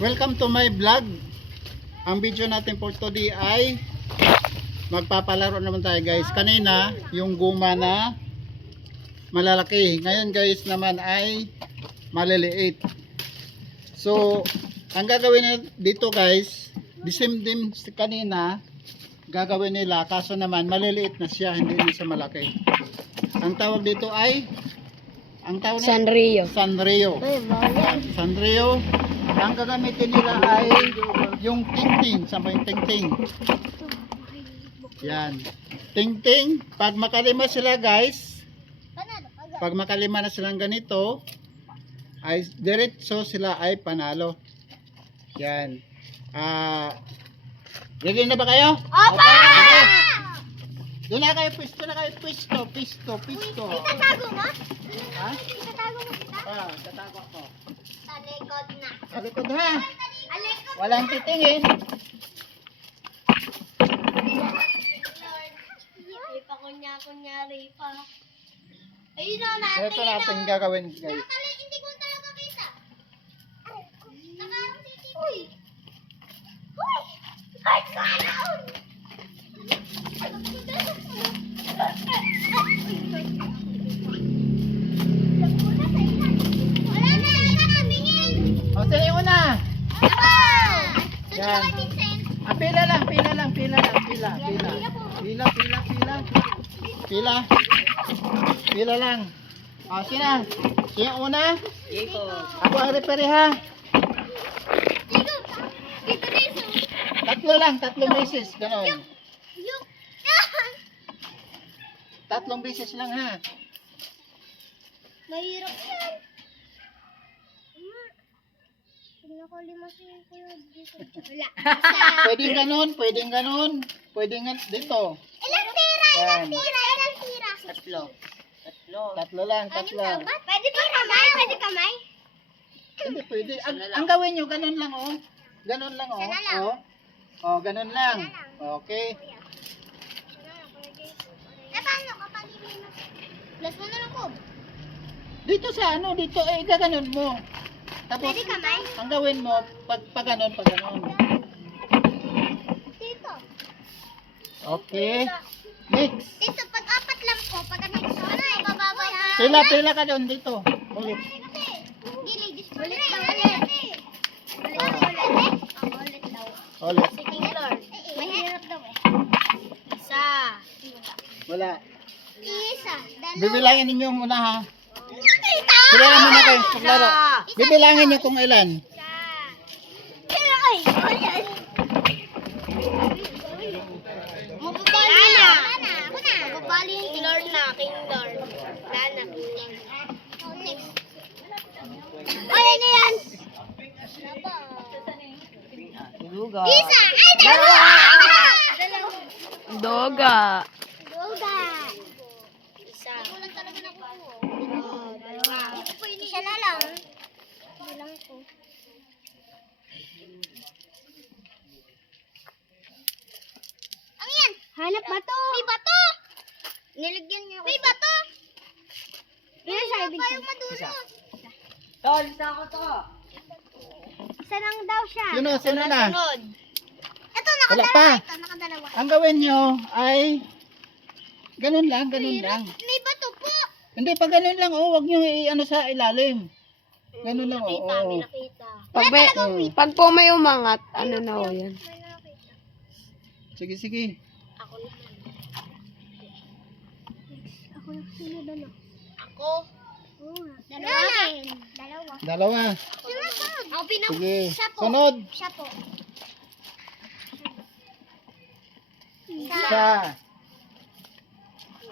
Welcome to my vlog. Ang video natin for today ay magpapalaro naman tayo guys. Kanina yung guma na malalaki. Ngayon guys naman ay maliliit. So ang gagawin na dito guys, the same din kanina gagawin nila, kaso naman maliliit na siya, hindi na siya malaki. Ang tawag dito ay Sanrio. Sanrio. Sanrio. Ang gagamitin nila ay yung ting-ting. Saan ba yung ting-ting? Yan. Ting-ting. Pag makalima sila guys, pag makalima na silang ganito, ay diretso sila ay panalo. Yan. Ready na ba kayo? Opa! Doon na kayo, pwesto na kayo, pwesto. Itatago mo? Ha? Itatago mo kita? Tatago ako. Sa likod na. Sa likod ha. Alikod Walang titingin. Lord. Pa kunyari pa. Ayun na natin. Ito natin gagawin guys. Hindi ko talaga kita. Nakarang si Uy! Uy! Ay, kanaon! Wala na, tingin! O, sila yung una. Ako! Yan. Pila lang. Pila lang. O, sina? Sino yung una? Ako ang referee ha. Tatlong beses. Ganon. Tatlong beses lang ha. Mahirap yan. Tingnan ko lima si Kuya dito. Wala. Pwedeng ganon. Pwedeng dito. Ilang tira? Yan. Ilang tira? Tatlo lang. Pwede ba kamay? Hindi pwede. Ang gawin nyo, ganon lang oh. Ganon lang oh. Isa na lang. Oh, ganon lang. Okay. Paano kapag hindi mo? Plus mo na lang ko. Dito sa ano, dito gaganon mo. Tapos Pwede kamay? ang gawin mo pag ganon. Dito. Okay. Next. Dito, pag apat lang po, pag ano yung mababay ha? Pila ka doon dito. Ulit. Ulit daw ulit. Ulit daw. Ulit. Second floor. Mahirap daw eh. Isa. Wala. Isa. Dalawa. Bibilangin ninyo yung una ha. Kita! Kilala mo na kayo sa paglaro. Bibilangin nyo kung ilan. Kaya ay! Ayan! Mababali na! Ako na! Mababali yung Lord na, King Lord. Lana, King Lord. Next. Ayan na yan! Isa! Ay, dalawa! Dalawa! Doga. Doga! Isa. Kulang talaga na ko. Dalawa. Isa na lang. Bilang ko. Ang yan? Hanap bato. May bato. Nilagyan niyo. May bato. Yan sa ibig sabihin. Madunod. Tol, isa ako to. Isa lang daw siya. Sino na? Ito, Wala pa. nakadalawa. Ito, nakadalawa. Ang gawin nyo ay ganun lang. May bato po. Hindi, pag ganun lang, wag nyo i-ano sa ilalim. Ganun lang, May nakita. Pag po may umangat, ano na o yan? May nakita. Sige. Ako lang. Ako lang sunod ano? Ako. Dalawa. Sunod. Ako Sige. Siya po. Sunod. Siya po. Isa.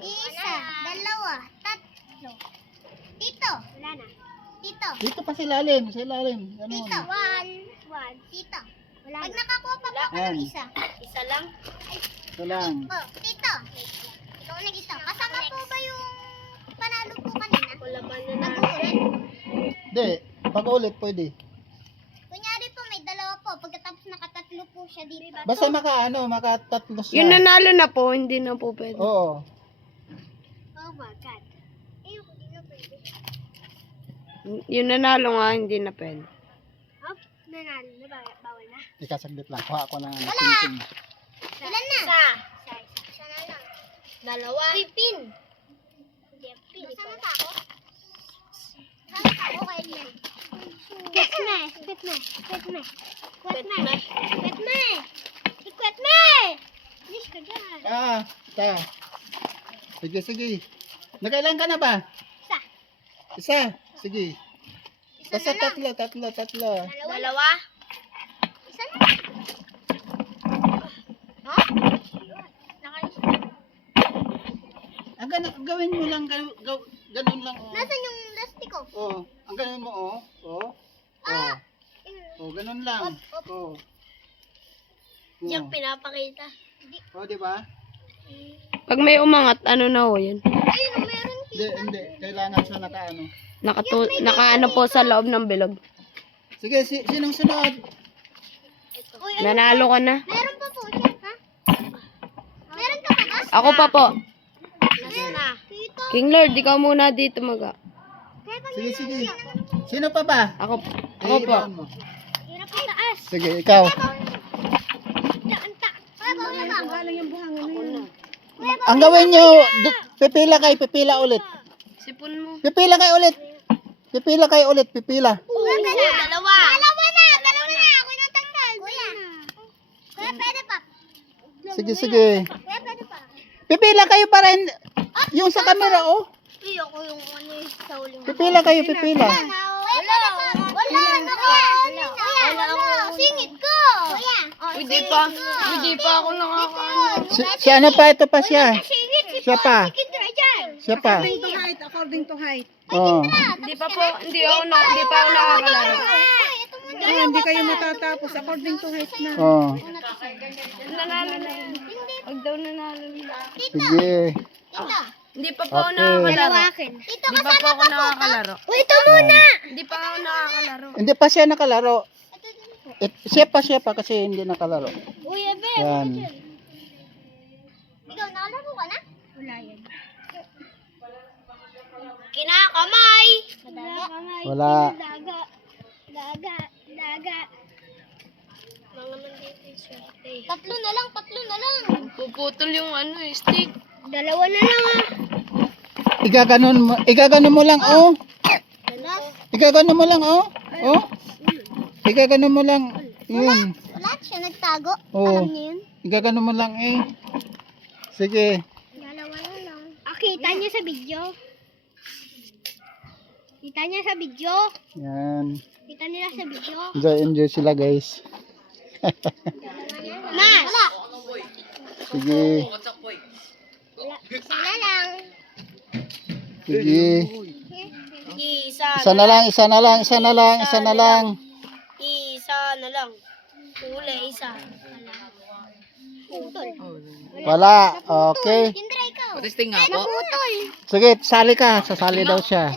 Isa. Dalawa. Tatlo. Dito. Wala na. Dito. Dito pa sa ilalim. Ganun. Dito. One. Dito. Wala. Pag nakakuha pa po ako Yan. ng isa. Isa lang? Ito lang. Oh, dito. Ikaw na dito. Kasama po ba yung panalo po kanina? Wala pa na natin. Hindi. Pag ulit, pwede. Kunyari po, may dalawa po. Pagkatapos nakatatlo po siya dito. Basta makatatlo siya. Yung nanalo na po, hindi na po pwede. Oo. Oh my God. Ayoko, di na pwede. Yung nanalo nga, hindi na pwede. Huh? Bawal na. Ika, saglit lang. Kuha ako ng ting-ting. Ilan na? Isa. Isa na lang. Dalawa. Pipin. Masama pa ako? Masama pa ako kay Len. Kwet me. Ikwet me. Bilis ka dyan. Ita. Sige. Nakailan ka na ba? Isa. Isa. Sige. Isa Basta na lang. tatlo. Dalawa. Isa na lang. Ha? Gawin mo lang, ganun lang. Oh. Nasaan yung lastiko? Oh, ang ganun mo, oh. Ganun lang. Oh. Diyan pinapakita. Oh, di ba? Pag may umangat, ano na ho yan? Ayun, meron. Hindi. Kailangan siya nakaano. Nakaano po sa loob ng bilog. Sige, sinong sunod? Uy, Nanalo ka na. meron pa po siya, ha? Meron ka pa ba? Ako pa po. Meron na. Tito. King Lord, ikaw muna dito maga. Sige. Sino pa ba? Ako po. ibaon mo. Hirap ang taas. Sige, ikaw. Ang taas. Wala yung buhangan na yun. Ang gawin nyo, pipila ulit. Sipon mo. Pipila kayo ulit. Pipila. Dalawa. Dalawa na. Ako yung tanggal. Kuya, pwede pa. Sige. Kuya, pwede pa. Pipila kayo para yung sa camera, oh. Iyo ko yung ano yung sa uling. Pipila. Wala. Singit ko. Kuya. Hindi pa ako nakakaano. Si ano pa, ito pa siya. Singit. Siya pa. Siya pa. According to height. Oh. Hindi pa ako nakakalaro. Hindi kayo matatapos. According to height na. Oh. Nanalo na yun. Huwag daw nanalo na. Sige. Hindi pa po ako Okay. nakakalaro. Ito Hindi pa po ako nakakalaro. Ito muna. Hindi pa ako nakakalaro. Hindi pa siya nakalaro. Siya pa kasi hindi nakalaro. Kuya, be. Yan. Ikaw, nakalaro ka na? Wala yan. Kinakamay. Wala. Daga. Mga nandito yung swerte. Tatlo na lang. Puputol yung stick. Dalawa na lang Igaganon mo lang, oh. Dalas. Igaganon mo lang, oh. Oh. Igaganon mo lang. Yun. Wala siya nagtago. Oo. Alam niyo yun? Igaganon mo lang, eh. Sige. Dalawa na lang. Kita niyo sa video. Yan. Kita nila sa video. Enjoy sila, guys. Mas! Wala. Sige. Isa na lang. Sige. Isa Isa na lang. Isa na lang. Uli, isa. Putol. Wala. Okay. Kindra, ikaw. Testing nga po. Naputol. Sige, sali ka. Sasali daw siya.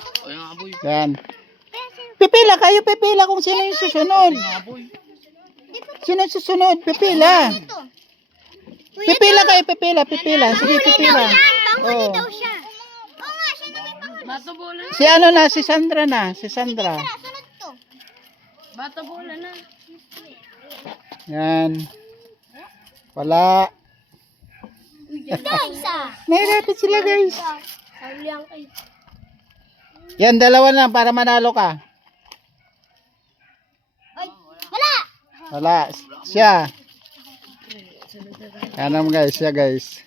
Yan. Pipila kung sino yung susunod. Sino yung susunod? Pipila. Ito. Pipila. Sige, pipila. Panghuli Oh. daw siya. Oo nga, siya na may panghuli. Bato bola. Si ano na, si Sandra na. Si Sandra. Tara, sunod to. Bato bola na. Yan. Wala. Isa. Nahirapan sila, guys. Huli ang kay. Yan, dalawa na para manalo ka. Ay, wala. Wala. Siya. Yan guys, siya guys.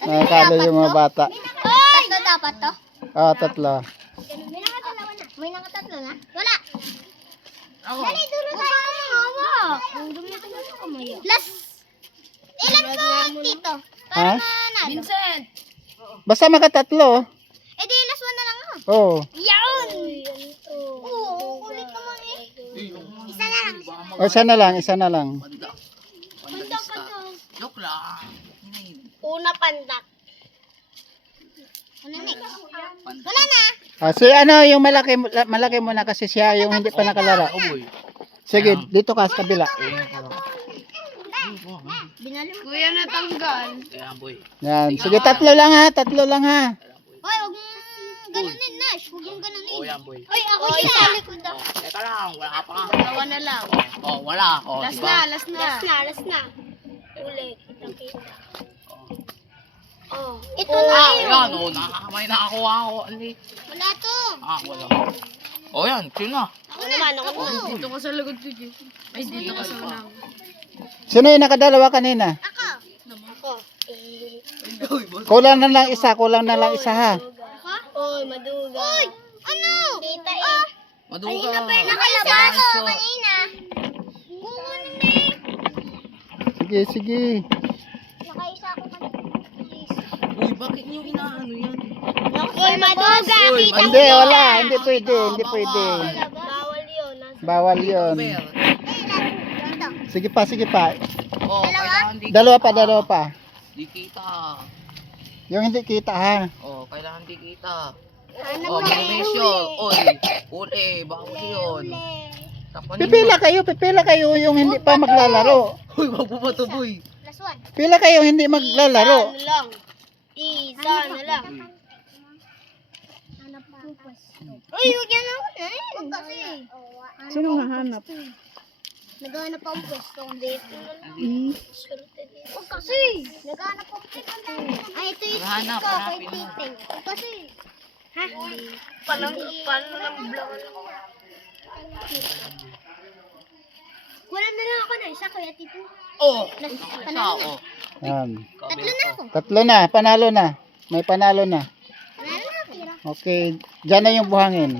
Nakakalo yung mga bata. Ay! Tatlo dapat to? Tatlo. May nakatatlo na? Wala. Dali, duro tayo. Ang dumi na tayo kamaya. Plus, ilan po, tito? Ha? Manalo. Vincent. Basta makatatlo. Eh di, last one na lang ako. Oh. Yaon! Oo, kulit naman eh. Isa na lang. O, isa na lang. Pandak ka daw. Joke lang. Una pandak. Ano next? Wala na. Si ano, yung malaki mo na kasi siya yung hindi pa nakalaro. Sige, dito ka sa kabila. Binalo. Kuya natanggal. Yan. Sige, tatlo lang ha. Hoy, wag mo Ganunin, Nash. Huwag yung ganunin. O yan, boy. Oy, ako isa. Likod ako. Teka lang, wala ka pa. Dalawa na lang. Oh, wala. Oh, Last diba? na, last na. Last na. Uli. Kita. Oh. Oh. Ito na Ah, yun. yan. Oh, nakakamay na ako. Ali. Wala to. Ah, wala. Oh, yan. Sino na? Ako naman, ako naman. Dito ka sa lagod, Tigi. Ay, dito ka sa unang. Sino yung nakadalawa kanina? Ako. Ako. Uy, boss. Kulang na lang isa ha. Ako? Oy, maduga. Oy, ano? Kita eh. Maduga. Nakalasa ako kanina. Kukunin na eh. Sige, sige. Nakaisa ako kanina. Uy, bakit niyo inaano yan? Oy, maduga. Uy, Kita Hindi, ko. wala. Hindi pwede. Hindi pwede. Bawal yun. Bawal yun. Bear. Ito. Sige pa, sige pa. Oh, kailangan di Dalawa pa, kita. dalawa pa. Di kita. Yung hindi kita ha. Oh, kailangan di kita. Hanap Oh, mo. formation. Oy, uli. Bawal yun. Takpan ninyo. Pipila kayo yung hindi pa maglalaro. Uy, wag mo ba ito, boy? Last one. Pila kayo hindi maglalaro. Isa na lang. Isa na lang. Hanap mo. Uy, huwag yan ako na. Huwag kasi. Sinong hahanap? Naghahanap akong pwesto. Dito na lang. Hmm. Swerte dito. Huwag kasi. Naghahanap akong pwesto. Ay, ito yung Hanap, ko. Kay hanapin mo. Titing. Huwag kasi. Ha? Paano lang vlog? Wala na lang ako na. Isa kuya Tito. Oh, Panalo isa na. ako. Yan. Tatlo na ako. Tatlo na, panalo na. May panalo na. Panalo na tira. Okay, dyan na yung buhangin.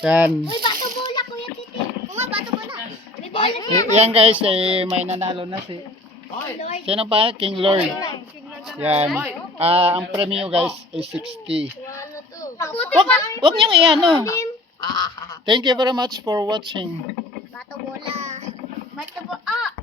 Yan. Uy, bato bola kuya Tito. Oo nga, bato bola. May bola siya. Yan guys, may nanalo na si... Ay, Sino pa? King Lord. Yan. Ang premium guys is 60. Ako, Wag niyong iyan, no? ah, Thank you very much for watching.